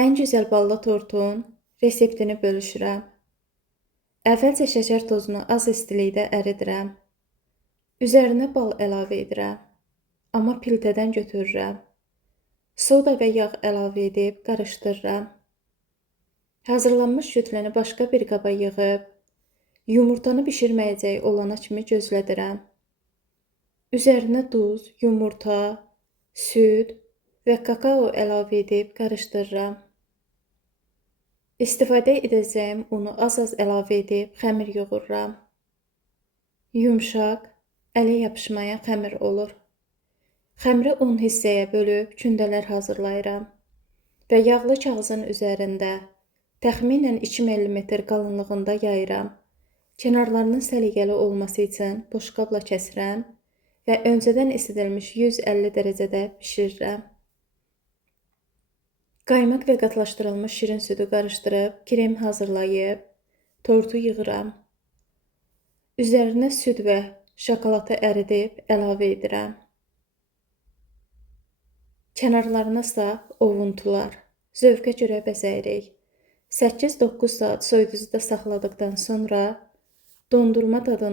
Ən gözəl ballı tortun reseptini bölüşürəm. Əvvəlcə şəkər tozunu az istilikdə əridirəm. Üzərinə bal əlavə edirəm, amma piltədən götürürəm. Soda və yağ əlavə edib qarışdırıram. Hazırlanmış kütləni başqa bir qaba yığıb, yumurtanı bişirməyəcək olana kimi gözlədirəm. Üzərinə duz, yumurta, süd və kakao əlavə edib qarışdırıram. İstifadə edəcəyim unu az-az əlavə edib xəmir yoğururam. Yumşaq, ələ yapışmayan xəmir olur. Xəmiri 10 hissəyə bölüb kündələr hazırlayıram və yağlı kağızın üzərində təxminən 2 mm qalınlığında yayıram. Kənarlarının səliqəli olması üçün boşqabla kəsirəm və öncədən isidilmiş 150 dərəcədə bişirirəm. Qaymaq və qatlaşdırılmış şirin südü qarışdırıb, krem hazırlayıb, tortu yığıram. Üzərinə süd və şokoladı əridib əlavə edirəm. Kənarlarına isə ovuntular, zövqə görə bəzəyirik. 8-9 saat soyuducuda saxladıqdan sonra dondurma dadında